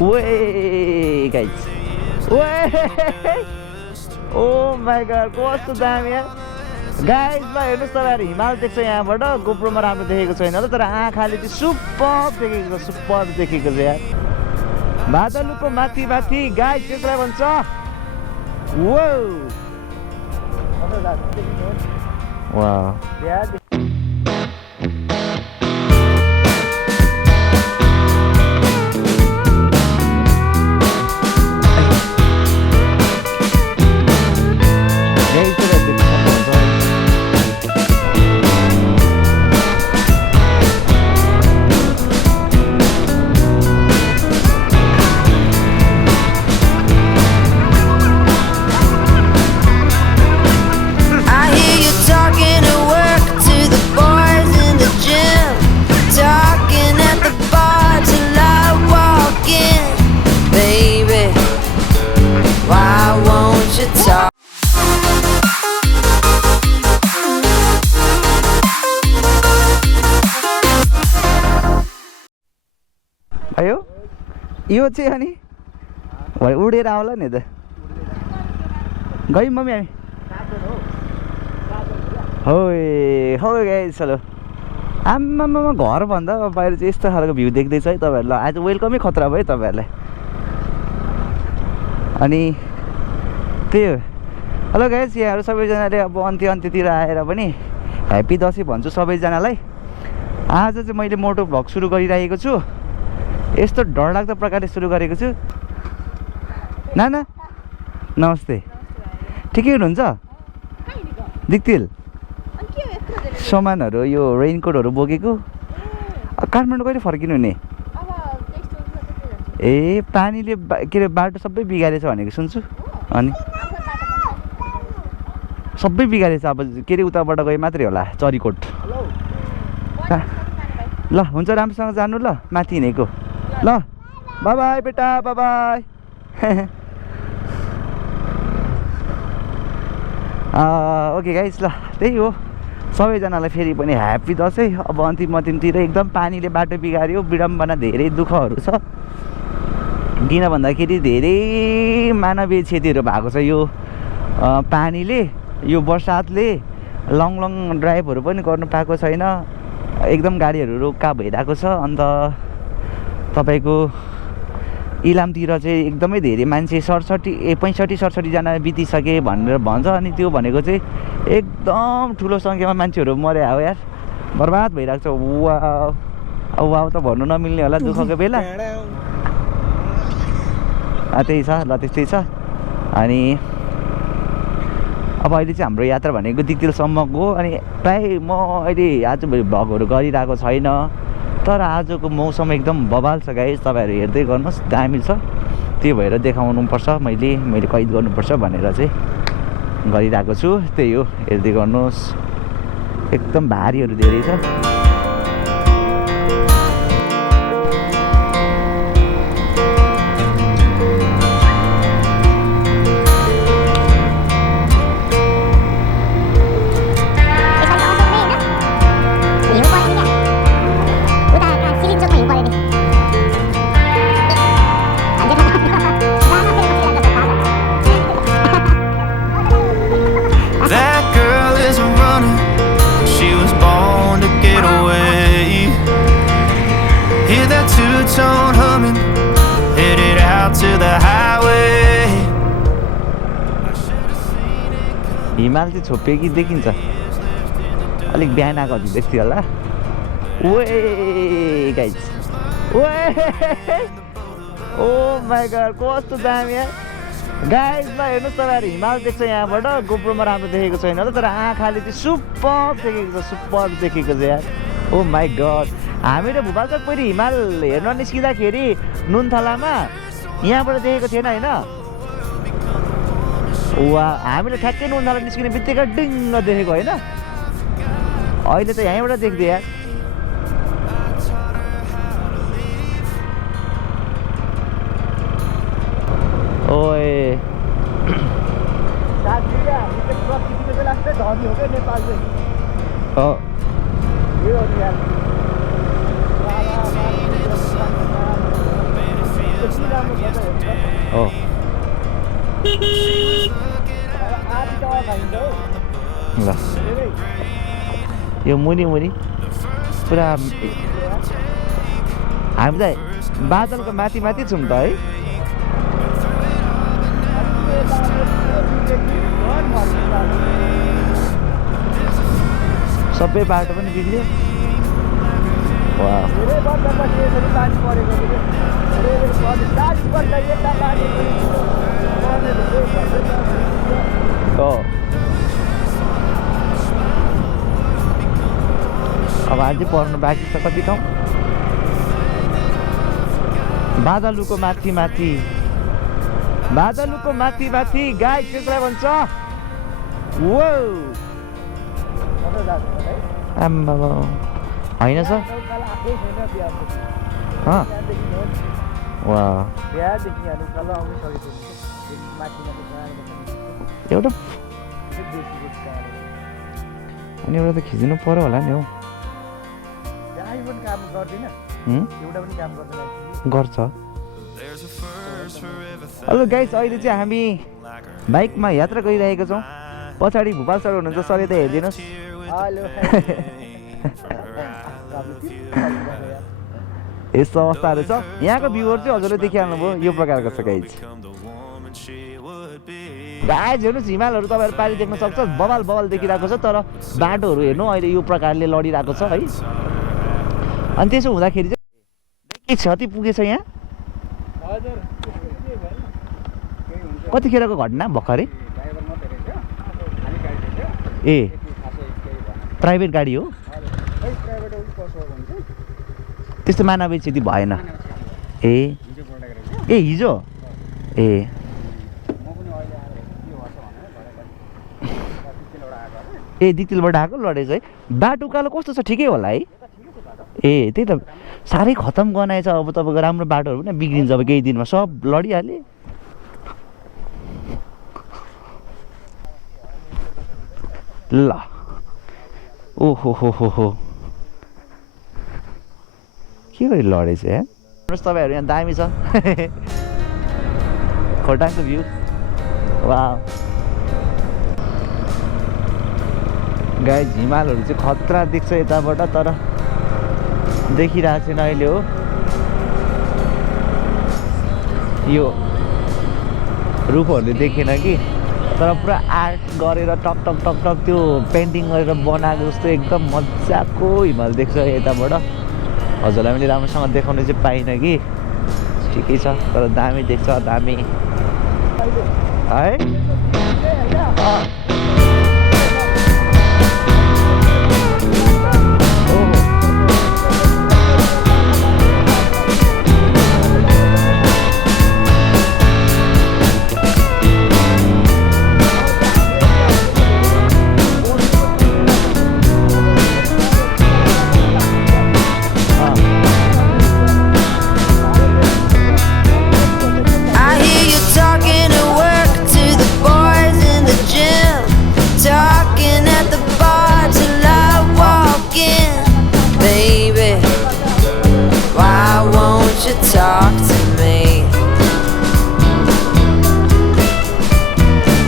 Way guys. Way. Oh my god, कस्तो दामी यार गाइज ल हेर्नुहोस् तपाईँहरू हिमाल देख्छ यहाँबाट गोप्रोमा राम्रो देखेको छैन होला तर आँखाले चाहिँ सुपर देखेको छ यार बादलको माथि माथि गाइज त्यसलाई भन्छ वाउ आयो यो चाहिँ अनि भरे उडेर आउला नि त गयौँ मम्मी हामी हो गाइस चलो आम्मामा घरभन्दा बाहिर चाहिँ यस्तो खालको भ्यू देख्दैछ है तपाईँहरूलाई आज वेलकमै खतरा भयो तपाईँहरूलाई अनि त्यही हो हेलो गाइस यहाँहरू सबैजनाले अब अन्त्यतिर आएर पनि ह्याप्पी दसैँ भन्छु सबैजनालाई आज चाहिँ मैले मोटो भ्लग सुरु गरिरहेको छु यस्तो डरलाग्दो प्रकारले सुरु गरेको छु नाना नमस्ते ठिकै हुनुहुन्छ दिक्तिल सामानहरू यो रेनकोटहरू बोकेको काठमाडौँ कहिले फर्किनु नि ए पानीले के अरे बाटो सबै बिगारेछ भनेको सुन्छु अनि सबै बिगारेछ अब के अरे उताबाट गए मात्रै होला चरीकोट ल हुन्छ राम्रोसँग जानु ल माथि हिँडेको ल बाई बाई बेटा बाई बाई ओके गाइस ल त्यही हो सबैजनालाई फेरि पनि ह्याप्पी दसैँ अब अन्तिमतिर एकदम पानीले बाटो बिगार्यो विडम्बना धेरै दुःखहरू छ किन भन्दाखेरि धेरै मानवीय क्षतिहरू भएको छ यो पानीले यो बर्सातले लङ ड्राइभहरू पनि गर्नु पाएको छैन एकदम गाडीहरू रोक्का भइरहेको छ अन्त तपाईको इलामतिर चाहिँ एकदमै धेरै मान्छे 65-67 जना बितिसके भनेर भन्छ अनि त्यो भनेको चाहिँ एकदम ठुलो सङ्ख्यामा मान्छेहरू मरे हो यार बर्बाद भइरहेको छ वाउ त भन्नु नमिल्ने होला दुःखको बेला त्यही छ ल त्यस्तै छ अनि अब अहिले चाहिँ हाम्रो यात्रा भनेको दिक्तिलसम्मको अनि प्राय म अहिले आजभोलि भ्लगहरू गरिरहेको छैन तर आजको मौसम एकदम बवाल छ गाइस तपाईँहरू हेर्दै गर्नुहोस् दामी छ त्यो भएर देखाउनुपर्छ मैले कैद गर्नुपर्छ भनेर चाहिँ गरिरहेको छु त्यही हो हेर्दै गर्नुहोस् एकदम भारीहरू धेरै छ हिमाल चाहिँ छोपे कि देखिन्छ अलिक बिहान आएको देखियो होला ओए गाइस ओए ओ माय गॉड कस्तो दामी यार गाइस ल हेर्नुहोस् तपाईँहरू हिमाल देख्छ यहाँबाट गोप्रोमा राम्रो देखेको छैन होला तर आँखाले चाहिँ सुपर देखेको छ यार ओ माय गॉड हामीले भुपालचोक पहिला हिमाल हेर्न निस्किँदाखेरि नुनथलामा यहाँबाट देखेको थिएन हैन वा हामीले ठ्याक्कै नुनथला निस्किने बित्तिकै डिङ्ग देखेको हैन अहिले त यहीँबाट देख्दै यार ओए हो ल यो मुनि मुनि पुरा हामी त बादलको माथि माथि छौँ त है सबै बाटो पनि बिग्रियो अब अझै पर्नु बाँकी छ कति ठाउँ बादलुको माथि माथि बादलुको माथि माथि गाई त्यसलाई भन्छ वो आम्मा होइन सर एउटा अनि एउटा त खिच्नु पर्यो होला नि हौ गर्छ हेलो गाइस अहिले चाहिँ हामी बाइकमा यात्रा गरिरहेका छौँ पछाडि भूपाल सर हुनुहुन्छ सर यता हेरिदिनुहोस् यस्तो अवस्थाहरू छ यहाँको भ्यूहरू चाहिँ हजुरले देखिहाल्नुभयो यो प्रकारको छ गाइस गाइस हेर्नुहोस् हिमालहरू तपाईँहरू पारि देख्न सक्छ बवाल बवाल देखिरहेको छ तर बाटोहरू हेर्नु अहिले यो प्रकारले लडिरहेको छ है अनि त्यसो हुँदाखेरि चाहिँ के क्षति पुगेछ यहाँ कतिखेरको घटना भर्खरै ए प्राइभेट गाडी हो त्यस्तो मानवीय क्षति भएन ए हिजो ए दिक्तिलबाट आएको लडेछ है बाटो उकालो कस्तो छ ठिकै होला है ए त्यही त साह्रै खतम गनाएछ अब तपाईँको राम्रो बाटोहरू पनि बिग्रिन्छ अब केही दिनमा सब लडिहाले ल ओहो हो के गरी लडेछ यहाँ हेर्नुहोस् तपाईँहरू यहाँ दामी छ खोटाङको भ्यू वा गाई हिमालहरू चाहिँ खतरा देख्छ यताबाट तर देखिरहेको छैन अहिले हो यो रुखहरूले देखेन कि तर पुरा आर्ट गरेर टक टक टक टक त्यो पेन्टिङ गरेर बनाएको जस्तो एकदम मजाको हिमाल देख्छ यताबाट हजुरलाई पनि राम्रोसँग देखाउनु चाहिँ पाइनँ कि ठिकै छ तर दामी देख्छ दामी है talk to me.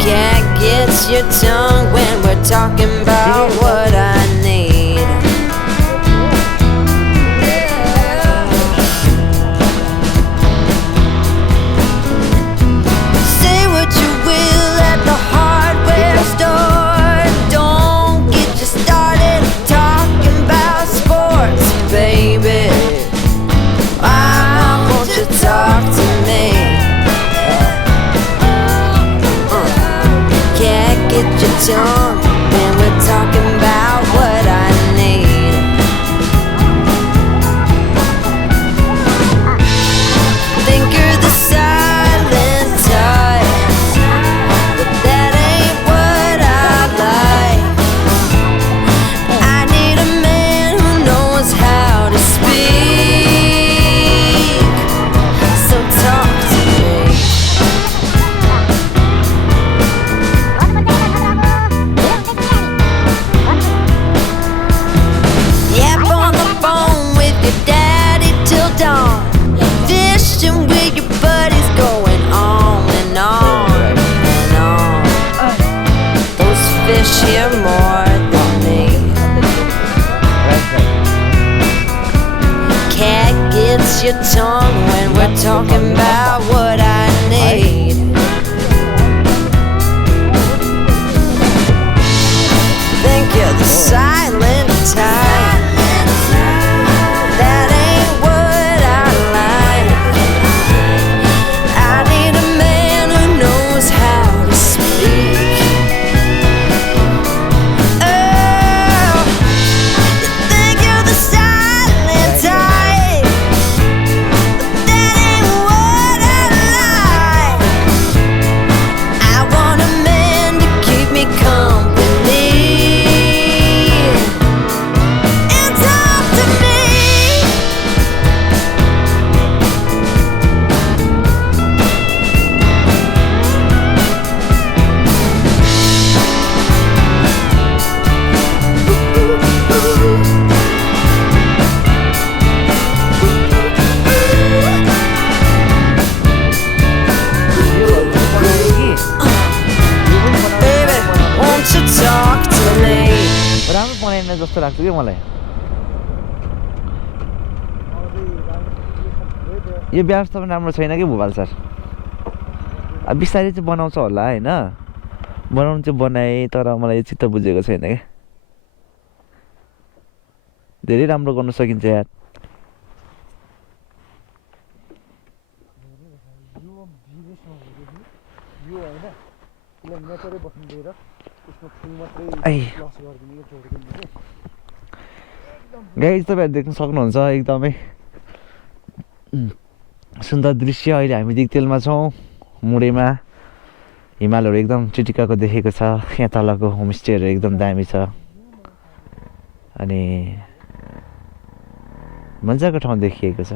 Can't get your tongue when we're talking about what I need. Say what you will at the hardware store. Don't get you started talking about sports, baby. Talk to me. Can't get your tongue when we're talking about what I need. Think you're the silent type, but that ain't what I like. I need a man who knows how to speak. Talk to me. stop talking about what I need. Think you're the silent type. That ain't what I like. I need a man who knows how to speak. Oh, you think you're the silent type, but that ain't what I like. I want a man to keep me company and talk to me. Baby, won't you talk to me? राम्रो बनाइने जस्तो लाग्छ कि मलाई यो व्यवस्थापन राम्रो छैन कि भोपाल सर अब बिस्तारै चाहिँ बनाउँछ होला होइन बनाउनु चाहिँ बनाएँ तर मलाई यो चित्त बुझेको छैन क्या धेरै राम्रो गर्न सकिन्छ यार गाइस तपाईँहरू देख्न सक्नुहुन्छ एकदमै सुन्दर दृश्य अहिले हामी दिगतेलमा छौँ मुडेमा हिमालहरू एकदम चिटिक्काको देखेको छ यहाँ तलको होमस्टेहरू एकदम दामी छ अनि मजाको ठाउँ देखिएको छ